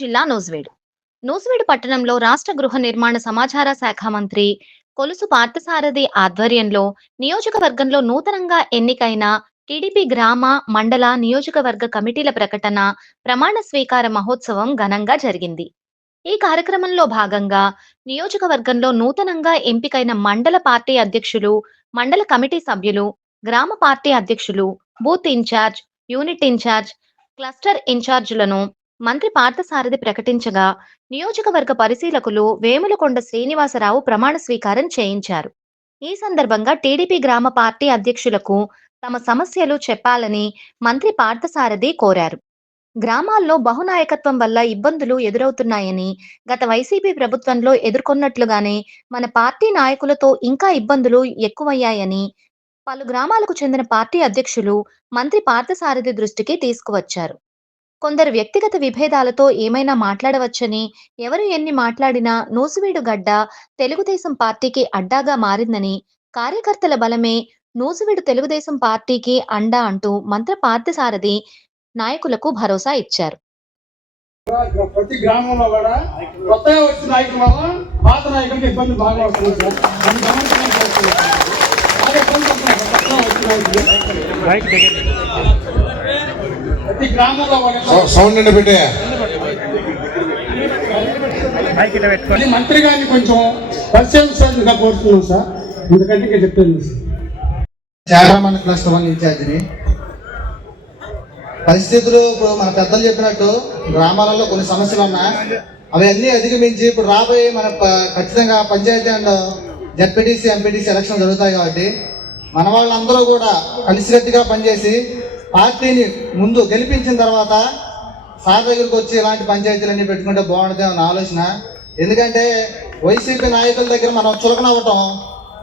జిల్లా నూజివీడు పట్టణంలో రాష్ట్ర గృహ నిర్మాణ సమాచార శాఖ మంత్రి కొలుసు పార్థసారథి ఆధ్వర్యంలో నియోజకవర్గంలో నూతనంగా ఎన్నికైన టీడీపీ గ్రామ మండల నియోజకవర్గ కమిటీల ప్రకటన ప్రమాణ స్వీకార మహోత్సవం ఘనంగా జరిగింది. ఈ కార్యక్రమంలో భాగంగా నియోజకవర్గంలో నూతనంగా ఎంపికైన మండల పార్టీ అధ్యక్షులు, మండల కమిటీ సభ్యులు, గ్రామ పార్టీ అధ్యక్షులు, booth incharge, unit incharge, cluster ఇన్ఛార్జీలను మంత్రి పార్థసారథి ప్రకటించగా నియోజకవర్గ పరిశీలకులు వేములకొండ శ్రీనివాసరావు ప్రమాణ స్వీకారం చేయించారు. ఈ సందర్భంగా టీడీపీ గ్రామ పార్టీ అధ్యక్షులకు తమ సమస్యలు చెప్పాలని మంత్రి పార్థసారథి కోరారు. గ్రామాల్లో బహునాయకత్వం వల్ల ఇబ్బందులు ఎదురవుతున్నాయని, గత వైసీపీ ప్రభుత్వంలో ఎదుర్కొన్నట్లుగానే మన పార్టీ నాయకులతో ఇంకా ఇబ్బందులు ఎక్కువయ్యాయని పలు గ్రామాలకు చెందిన పార్టీ అధ్యక్షులు మంత్రి పార్థసారథి దృష్టికి తీసుకువచ్చారు. కొందరు వ్యక్తిగత విభేదాలతో ఏమైనా మాట్లాడవచ్చని, ఎవరు ఎన్ని మాట్లాడినా నూజివీడు గడ్డ తెలుగుదేశం పార్టీకి అడ్డాగా మారిందని, కార్యకర్తల బలమే నూజివీడు తెలుగుదేశం పార్టీకి అండా అంటూ మంత్రి పార్థసారథి నాయకులకు భరోసా ఇచ్చారు. ప్రతి గ్రామంలో కూడా కొత్తగా వచ్చిన నాయకుల వల్ల పాత నాయకులకు ఇబ్బంది బాగా వస్తుంది ప్రతి గ్రామంలో మంత్రి గారిని కొంచెం పరిశీలించాల్సిందిగా కోరుతున్నాం సార్. ఎందుకంటే ఇంకా చెప్తాను సార్. చారామణి క్లస్టర్ 1 ఇన్ఛార్జిని. పరిస్థితులు ఇప్పుడు మన పెద్దలు చెప్పినట్టు గ్రామాలలో కొన్ని సమస్యలు ఉన్నాయి. అవన్నీ అధిగమించి ఇప్పుడు రాబోయే మన ఖచ్చితంగా panchayati and ZPTC, MPTC election జరుగుతాయి కాబట్టి మన వాళ్ళందరూ కూడా కలిసికట్టుగా పనిచేసి పార్టీని ముందు గెలిపించిన తర్వాత సార్ దగ్గరికి వచ్చి ఇలాంటి పంచాయతీలన్నీ పెట్టుకుంటే బాగుంటుంది అన్న ఆలోచన. ఎందుకంటే వైసీపీ నాయకుల దగ్గర మనం చులకనవ్వటం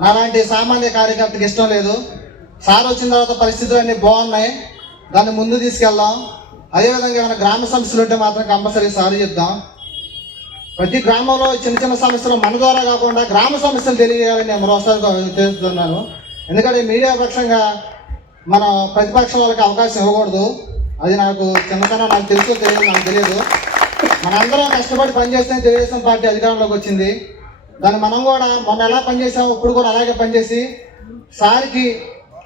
నాలాంటి సామాన్య కార్యకర్తకి ఇష్టం లేదు. సార్ వచ్చిన తర్వాత పరిస్థితులు అన్నీ బాగున్నాయి, దాన్ని ముందు తీసుకెళ్దాం. అదేవిధంగా ఏమైనా గ్రామ సమస్యలు ఉంటే మాత్రం కంపల్సరీ సార్ చెప్దాం. ప్రతి గ్రామంలో చిన్న చిన్న సమస్యలు మన ద్వారా కాకుండా గ్రామ సమస్యలు తెలియజేయాలని నేను మరోసారి తెలుస్తున్నాను. ఎందుకంటే మీడియా పక్షంగా మనం ప్రతిపక్షం వాళ్ళకి అవకాశం ఇవ్వకూడదు. అది నాకు చిన్నతనం, నాకు తెలుసో తెలియదు, నాకు తెలియదు. మనందరం కష్టపడి పనిచేస్తే తెలుగుదేశం పార్టీ అధికారంలోకి వచ్చింది. దాన్ని మనం కూడా మొన్న ఎలా పనిచేసామో ఇప్పుడు కూడా అలాగే పనిచేసి సార్కి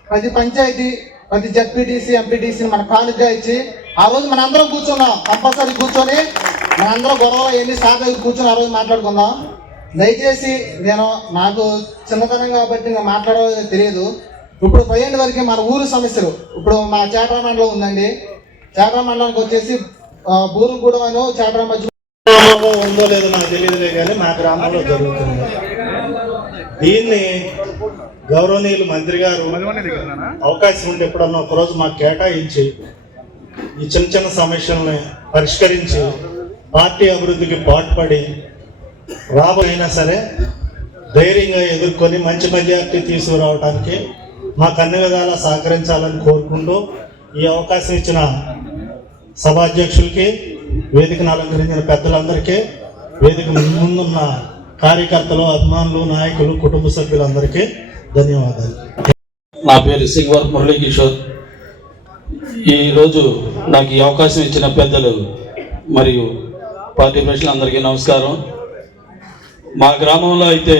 ప్రతి పంచాయతీ, ప్రతి జెడ్పీటీసీ, ఎంపీటీసీని మన కానుకగా ఇచ్చి ఆ రోజు మనందరం కూర్చున్నాం. కంపల్సరీ కూర్చొని మనందరం గొడవలు ఎన్ని సార్ దగ్గర కూర్చొని ఆ రోజు మాట్లాడుకుందాం. దయచేసి నాకు చిన్నతనం కాబట్టి ఇంకా మాట్లాడేది తెలియదు. ఇప్పుడు ప్రజెంట్ వరకు మన ఊరు సమస్యలు ఇప్పుడు మా చేట్రా మండలం ఉందండి. చేట్రా మండలానికి వచ్చేసి బూరుగుూడెం అని చేట్రా మధ్య ఉందో లేదో నాకు తెలియదులే, కానీ మా గ్రామంలో జరుగుతుంది. దీన్ని గౌరవనీయులు మంత్రి గారు అవకాశం ఉంటే ఎప్పుడన్నా ఒకరోజు మాకు కేటాయించి ఈ చిన్న చిన్న సమస్యలని పరిష్కరించి పార్టీ అభివృద్ధికి పాటుపడి రాబోయినా సరే ధైర్యంగా ఎదుర్కొని మంచి మెజార్టీ తీసుకురావడానికి మాకు అన్ని విధాలా సహకరించాలని కోరుకుంటూ ఈ అవకాశం ఇచ్చిన సభాధ్యక్షులకి, వేదికను అలంకరించిన పెద్దలందరికీ, వేదిక ముందున్న కార్యకర్తలు, అభిమానులు, నాయకులు, కుటుంబ సభ్యులందరికీ ధన్యవాదాలు. నా పేరు సింగవరపు మురళీకిషోర్. ఈరోజు నాకు ఈ అవకాశం ఇచ్చిన పెద్దలు మరియు పార్టీ ప్రజలందరికీ నమస్కారం. మా గ్రామంలో అయితే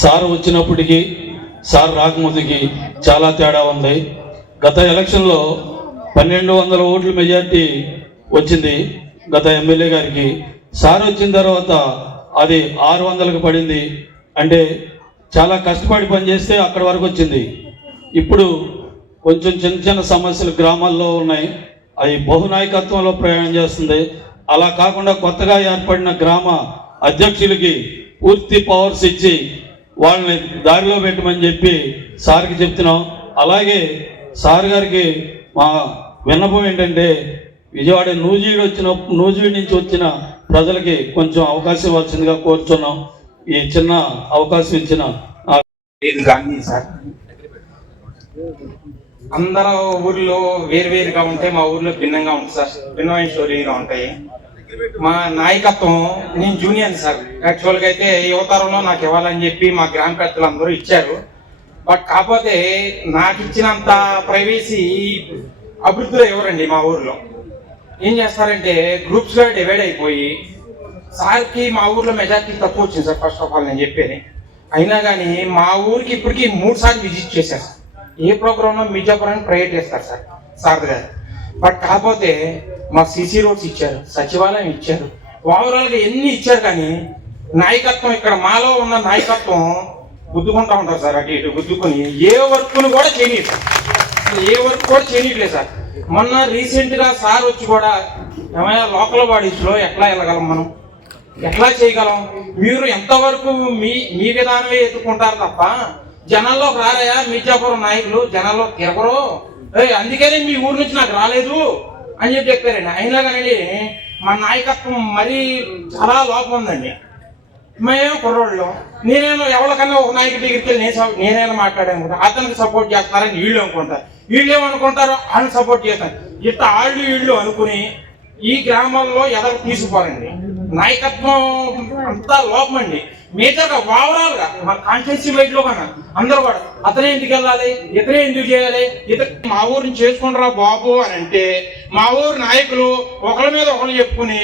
సార్ వచ్చినప్పటికీ సార్ రాకముందుకి చాలా తేడా ఉంది. గత ఎలక్షన్లో 1200 ఓట్ల మెజార్టీ వచ్చింది గత ఎమ్మెల్యే గారికి. సార్ వచ్చిన తర్వాత అది 600కు పడింది. అంటే చాలా కష్టపడి పనిచేస్తే అక్కడి వరకు వచ్చింది. ఇప్పుడు కొంచెం చిన్న చిన్న సమస్యలు గ్రామాల్లో ఉన్నాయి. అవి బహునాయకత్వంలో ప్రయాణం చేస్తుంది. అలా కాకుండా కొత్తగా ఏర్పడిన గ్రామ అధ్యక్షులకి పూర్తి పవర్స్ ఇచ్చి వాళ్ళని దారిలో పెట్టమని చెప్పి సార్కి చెప్తున్నాం. అలాగే సార్ గారికి మా విన్నపం ఏంటంటే విజయవాడ నూజివీడు నుంచి వచ్చిన ప్రజలకి కొంచెం అవకాశం ఇవ్వాల్సిందిగా కోరుచున్నాం. ఈ చిన్న అవకాశం ఇచ్చిన సార్, అందరూ ఊర్లో వేరువేరుగా ఉంటే మా ఊర్లో భిన్నంగా ఉంటుంది సార్. భిన్నమైన స్టోరీగా ఉంటాయి. మా నాయకత్వం, నేను జూనియర్ సార్. యాక్చువల్గా అయితే యువతరంలో నాకు ఇవ్వాలని చెప్పి మా గ్రామ పెద్దలు అందరూ ఇచ్చారు. బట్ కాకపోతే నాకు ఇచ్చినంత ప్రైవేసీ అభివృద్ధిలో ఎవరండి మా ఊర్లో. ఏం చేస్తారంటే గ్రూప్స్గా డివైడ్ అయిపోయి సార్కి మా ఊర్లో మెజార్టీ తక్కువ వచ్చింది సార్. ఫస్ట్ ఆఫ్ ఆల్ నేను చెప్పేది. అయినా కానీ మా ఊరికి ఇప్పటికి 3 సార్లు విజిట్ చేశారు సార్. ఏ ప్రోగ్రాంలో మిర్జాపురాన్ని ప్రైవేట్ చేస్తారు సార్ గారు. బట్ కాకపోతే మాకు సీసీ రోడ్స్ ఇచ్చారు, సచివాలయం ఇచ్చారు, ఓవరాల్గా ఎన్ని ఇచ్చారు. కానీ నాయకత్వం ఇక్కడ మాలో ఉన్న నాయకత్వం గుద్దుకుంటా ఉంటారు సార్. అటు ఇటు గుద్దుకుని ఏ వర్క్ను కూడా చేయలేదు సార్. ఏ వర్క్ కూడా చేయట్లేదు సార్. మొన్న రీసెంట్గా సార్ వచ్చి కూడా ఏమైనా లోకల్ బాడీస్లో ఎట్లా వెళ్ళగలం, మనం ఎట్లా చేయగలం, మీరు ఎంతవరకు మీ విధానమే ఎత్తుకుంటారు తప్ప జనాల్లో రారయా మిర్జాపురం నాయకులు, జనాల్లో తిరగరు, అందుకనే మీ ఊరు నుంచి నాకు రాలేదు అని చెప్పారండి. అయినా కానీ మా నాయకత్వం మరీ చాలా లోపం ఉందండి. మేమేమో కుర్రోళ్ళు, నేనేమో ఎవరికన్నా ఒక నాయకుడి దగ్గరికి వెళ్ళి నేనైనా మాట్లాడాను, అతనికి సపోర్ట్ చేస్తారని వీళ్ళు అనుకుంటారు. వీళ్ళు ఏమనుకుంటారో వాళ్ళని సపోర్ట్ చేస్తారు. ఇట్లా వీళ్ళు అనుకుని ఈ గ్రామాల్లో ఎదరు తీసుకుపోరండి. నాయకత్వం అంతా లోపం అండి. మేజర్గా ఓవరాల్ గా మన కాన్స్టిట్యూన్సీ వైడ్ లో కన్నా అందరూ కూడా అతనే ఎందుకు వెళ్ళాలి, ఇతనే ఎందుకు చేయాలి, మా ఊరిని చేసుకుంటారా బాబు అని అంటే మా ఊరు నాయకులు ఒకరి మీద ఒకరు చెప్పుకుని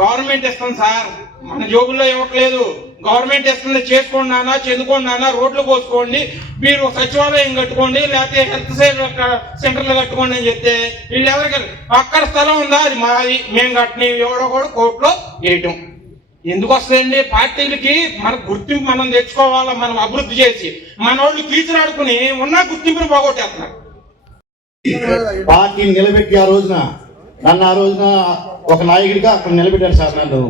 గవర్నమెంట్ ఇస్తుంది సార్, మన జోబుల్లో ఇవ్వట్లేదు, గవర్నమెంట్ ఇస్తుంది, చేసుకోండి నాన్న, చెందుకోండి నాన్న, రోడ్లు పోసుకోండి, మీరు సచివాలయం కట్టుకోండి, లేకపోతే హెల్త్ సెంటర్లు కట్టుకోండి అని చెప్తే వీళ్ళు ఎవరికి అక్కడ స్థలం ఉందా, అది మాది, మేము కట్టిన ఎవరో కూడా కోర్టులో వేయటం. ఎందుకు వస్తాయండి? పార్టీలకి మన గుర్తింపు మనం తెచ్చుకోవాలా, మనం అభివృద్ధి చేసి మన వాళ్ళు కీచులాడుకుని ఉన్న గుర్తింపుని పోగొట్టేస్తున్నారు. పార్టీని నిలబెట్టి ఆ రోజున ఒక నాయకుడిగా అక్కడ నిలబెట్టారు సార్ నన్ను.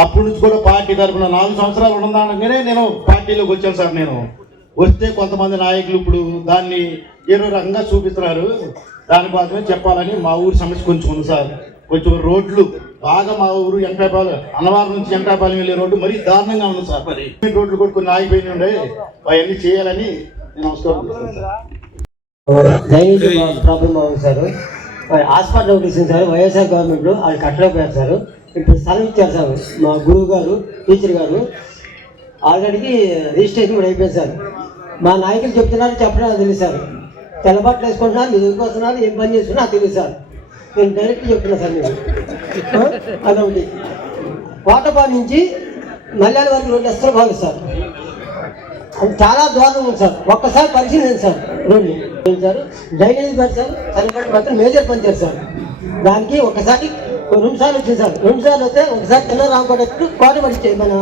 అప్పటి నుంచి కూడా పార్టీ తరఫున 4 సంవత్సరాలు ఉండగానే నేను పార్టీలోకి వచ్చాను సార్. నేను వస్తే కొంతమంది నాయకులు ఇప్పుడు దాన్ని ఏదో రకంగా చూపిస్తున్నారు. దానికోసమే చెప్పాలని మా ఊరు సమస్య కొంచెం ఉంది సార్. కొంచెం రోడ్లు బాగా మా ఊరు ఎంకాయపాలెం, అన్నవరం నుంచి ఎంకాయపాలెం వెళ్ళే రోడ్డు మరీ దారుణంగా ఉంది సార్. మరి రోడ్లు కూడా కొన్ని ఆగిపోయి ఉండే, అవన్నీ చేయాలని నేను నమస్కారం చేస్తాను సార్. డ్రైనేజ్ ప్రాబ్లం అవుతుంది సార్. హాస్పిటల్ ఒకటి ఇచ్చింది సార్, వైఎస్ఆర్ గవర్నమెంట్లో అది కట్టలేకపోయారు సార్. ఇప్పుడు స్థలం ఇచ్చారు సార్. మా గురువు గారు, టీచర్ గారు ఆల్రెడీ రిజిస్ట్రేషన్ కూడా అయిపోయింది సార్. మా నాయకులు చెప్తున్నారు, చెప్పడం నాకు తెలియదు సార్. తెల్లబాట్లు వేసుకుంటున్నారు, మీరు ఎందుకు వస్తున్నారు, ఏం పని చేస్తున్నారు నాకు తెలియదు సార్. నేను డైరెక్ట్ చెప్తున్నా సార్ మీరు. అదొకటి కోటపాడు నుంచి మల్యాల వరకు రోడ్డు అస్సలు బాగుంది సార్. అది చాలా దారుణం ఉంది సార్. ఒక్కసారి పరిశీలించండి సార్ రోడ్డు సార్. డ్రైనేజ్ పని సార్, చనిపడి మాత్రం మేజర్ పని చేస్తారు సార్. దానికి ఒకసారి 2 సార్లు వచ్చింది సార్. 2 సార్లు వస్తే ఒకసారి తెల్ల రామకోట కోట పడి మన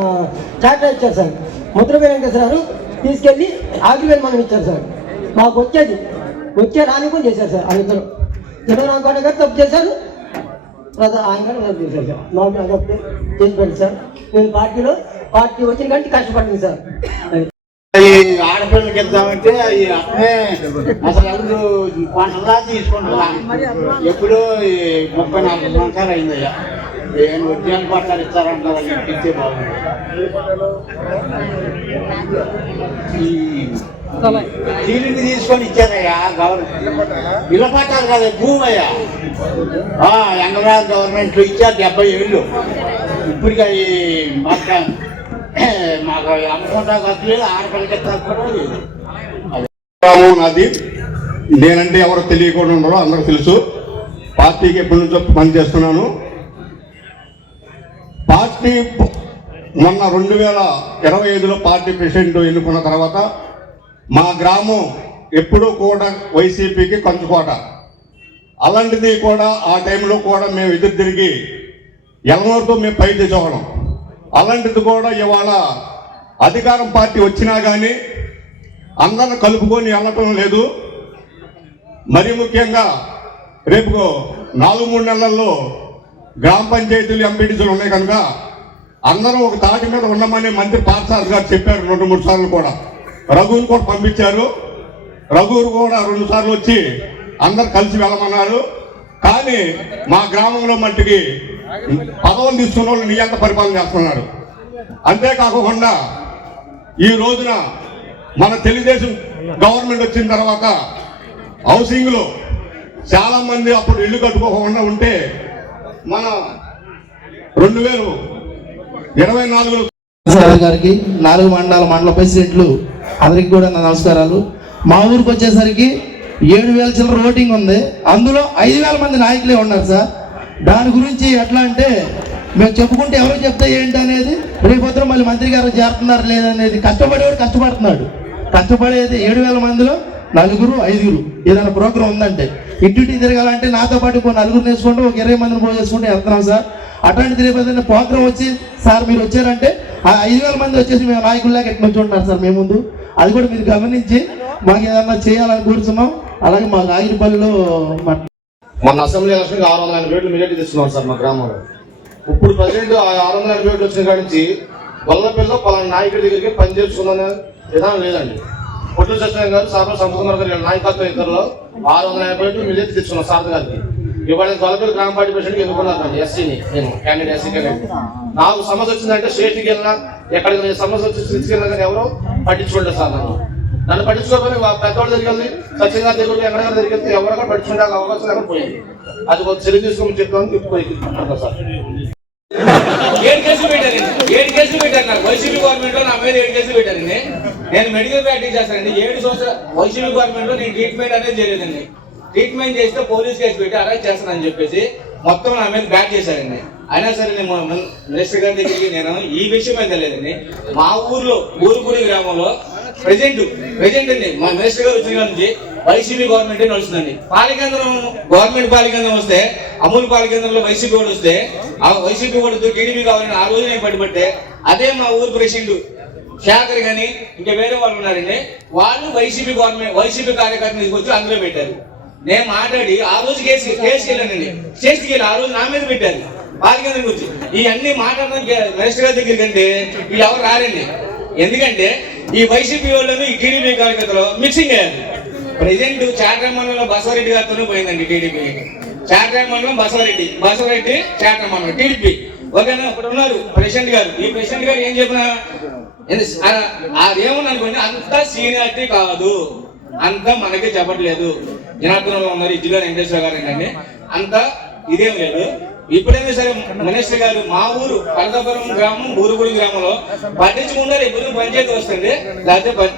చార్టర్ ఇచ్చారు సార్. ముద్రపేట వెంకటేశ్వర తీసుకెళ్ళి ఆగివేలు మనం ఇచ్చారు సార్. మాకు వచ్చే రానికొని చేశారు సార్. వాళ్ళిద్దరు తెల్ల రామకోట గారు తప్పు చేశారు, ఆయన గారు తప్పు చేశారు సార్. మాకు అదొకటి చేసి పెట్టండి సార్. నేను పార్టీ వచ్చిన కంటే కష్టపడింది సార్. ఈ ఆడపిల్లలకి ఇద్దామంటే అవి అట్నే అసలు ఎవరు పంటలా తీసుకుంటున్నాం. ఎప్పుడో 34 సంవత్సరాలు అయిందయ్యా. ఏం ఉద్యాన పట్టాలు ఇస్తారంటారు, ఇచ్చే బాగుంది. ఈ సీలింగ్ తీసుకొని ఇచ్చారయ్యా గవర్నమెంట్. ఇళ్ళ పట్టాలు కదా, భూమి అయ్యా. ఎంగళరాజు గవర్నమెంట్లో ఇచ్చారు 70 ఏళ్ళు. ఇప్పటికి అవి మాకు అమ్ముకుంటా ఖర్చులేదు, ఆడపిల్లకి నాది. నేనంటే ఎవరు తెలియకుండా ఉండరో అందరూ తెలుసు. పార్టీకి ఎప్పటి నుంచో పనిచేస్తున్నాను. పార్టీ మొన్న 2025లో పార్టీ ప్రెసిడెంట్ ఎన్నుకున్న తర్వాత మా గ్రామం ఎప్పుడూ కూడా వైసీపీకి కంచుకోట. అలాంటిది కూడా ఆ టైంలో కూడా మేము ఎదురు తిరిగి ఎలమూరుతో మేము పై తెచ్చుకోవడం. అలాంటిది కూడా ఇవాళ అధికారం పార్టీ వచ్చినా కానీ అందరిని కలుపుకొని వెళ్ళటం లేదు. మరీ ముఖ్యంగా రేపు 4-3 నెలల్లో గ్రామ పంచాయతీలు, ఎంపీటీసీలు ఉన్నాయి కనుక అందరూ ఒక తాటి మీద ఉండమని మంత్రి పార్థసారథి గారు చెప్పారు. 2-3 సార్లు కూడా రఘువుని కూడా పంపించారు. రఘువురు కూడా 2 సార్లు వచ్చి అందరు కలిసి వెళ్ళమన్నారు. కానీ మా గ్రామంలో మట్టికి పదవులు తీసుకున్న వాళ్ళు నియంత పరిపాలన చేస్తున్నారు. అంతేకాకుండా ఈ రోజున మన తెలుగుదేశం గవర్నమెంట్ వచ్చిన తర్వాత హౌసింగ్లో చాలా మంది అప్పుడు ఇల్లు కట్టుకోకుండా ఉంటే మన 2024 గారికి 4 మండల ప్రెసిడెంట్లు అందరికి కూడా నా నమస్కారాలు. మా ఊరికి వచ్చేసరికి 7,000 చిల్లర ఓటింగ్ ఉంది. అందులో 5,000 మంది నాయకులే ఉన్నారు సార్. దాని గురించి ఎట్లా అంటే మేము చెప్పుకుంటే ఎవరు చెప్తే ఏంటి అనేది రేపొద్దున మళ్ళీ మంత్రి గారు చేరుతున్నారు లేదనేది. కష్టపడేవాడు కష్టపడుతున్నాడు. కష్టపడేది 7,000 మందిలో 4, 5 ఏదైనా ప్రోగ్రామ్ ఉందంటే ఇంటింటి తిరగాలంటే నాతో పాటు ఇంకో 4 వేసుకుంటూ ఒక 20 మందిని పోయి చేసుకుంటూ వెళ్తున్నాం సార్. అట్లాంటి రేపు ప్రోగ్రామ్ వచ్చి సార్ మీరు వచ్చారంటే ఆ 5,000 మంది వచ్చేసి మేము నాయకుల్లాగా ఎట్లా ఉంటున్నారు సార్ మేము ముందు. అది కూడా మీరు గమనించి మాకు ఏదన్నా చేయాలని కోరుతున్నాం. అలాగే మా రాగిరిపల్లిలో మొన్న అసెంబ్లీ ఎలక్షన్కి 680 వేట్లు మెజార్టీ తెచ్చుకున్నాం సార్ మా గ్రామంలో. ఇప్పుడు ప్రజెంట్ ఆ 680 వేట్లు వచ్చిన కాడి నుంచి గొల్లపల్లిలో పలానా నాయకుడి దగ్గరికి పని చేసుకున్న విధానం లేదండి. పొట్టు సత్యనారాయణ గారు, సార్ సంపకుమార్ గారు నాయకత్వం ఇద్దరులో 680 వేట్లు మెజార్టీ తెచ్చుకున్నాం సార్ గారికి. ఇవాళ గొల్లపల్లి గ్రామ పార్టీ ప్రెసిడెంట్కి ఎన్నుకున్నాను ఎస్సీని, నేను క్యాండిడేట్ ఎస్సీ క్యాండిడేట్. నాకు సమస్య వచ్చిందంటే స్టేట్కి వెళ్ళినా ఎక్కడికి సమస్య వచ్చి స్టేట్కి వెళ్ళినా కానీ ఎవరో పట్టించుకుంటారు సార్. నన్ను పట్టించుకోకపోతే పెద్దవాళ్ళ దగ్గరికి వెళ్ళి సత్యంగా దగ్గరికి ఎక్కడ దగ్గరికి వెళ్తే ఎవరు కూడా పట్టించుకుంటే అవకాశం ఎక్కడ పోయింది. అది కొంచెం చర్య తీసుకోమని చెప్తాను సార్. 7 కేసులు పెట్టారు నాకు వైసీపీ గవర్నమెంట్ లో. నా మీద 7 కేసులు పెట్టారండి. నేను మెడికల్ ప్రాక్టీస్ చేస్తానండి. 7 సంవత్సరాలు వైసీపీ గవర్నమెంట్ లో నేను ట్రీట్మెంట్ అనేది చేయలేదండి. ట్రీట్మెంట్ చేస్తే పోలీస్ కేసు పెట్టి అరెస్ట్ చేస్తానని చెప్పేసి మొత్తం నా మీద బ్యాక్ చేశారండి. అయినా సరే నేను మినిస్టర్ గారి దగ్గరికి నేను ఈ విషయం అయితే తెలియదండి. మా ఊర్లో ఊరుపూడి గ్రామంలో ప్రెజెంట్ అండి మా మినిస్టర్ గారు వచ్చిన నుంచి వైసీపీ గవర్నమెంట్ నడుస్తుందండి. పాలకేంద్రం గవర్నమెంట్ పాలకేంద్రం వస్తే అమూల్ పాలకేంద్రంలో వైసీపీ వాడు వస్తే ఆ వైసీపీ వాడు టీడీపీ కావాలని ఆ రోజు నేను పట్టుబట్టే అదే మా ఊరు ప్రెసిడెంట్ శేఖర్ కానీ ఇంకా వేరే వాళ్ళు ఉన్నారండి. వాళ్ళు వైసీపీ కార్యకర్తను తీసుకొచ్చి అందులో పెట్టారు. నేను మాట్లాడి ఆ రోజు కేసుకి వెళ్ళానండి. స్టేషన్కి వెళ్ళి ఆ రోజు నా మీద పెట్టారు పాలకేంద్రం గురించి. ఈ అన్ని మాట్లాడడానికి మినిస్టర్ గారి దగ్గరికి అంటే వీళ్ళు ఎవరు రారండి. ఎందుకంటే ఈ వైసీపీ వాళ్ళను ఈ టీడీపీ కార్యకర్తలు మిక్సింగ్ అయ్యారు. ప్రెసిడెంట్ చాట్రామండలంలో బసవరెడ్డి గారితోనే పోయిందండి టీడీపీ. చాట్రామండలం బసవరెడ్డి చాట్రామండలం టీడీపీ. ఒకవేళ ఒకటి ఉన్నారు ప్రెసిడెంట్ గారు. ఈ ప్రెసిడెంట్ గారు ఏం చెప్పినా అదేమని అనుకోండి, అంత సీనియారిటీ కాదు, అంత మనకి చెప్పట్లేదు. జనార్దనంలో ఉన్నారు ఇజ్జిగా వెంకటేశ్వర గారు ఏంటంటే అంత ఇదేం లేదు. ఇప్పుడైనా సరే మినిస్టర్ గారు మా ఊరు కడతాపురం గ్రామం ఊరుగుడి గ్రామంలో పట్టించుకుంటారు. ఎప్పుడు పంచాయతీ వస్తుంది లేకపోతే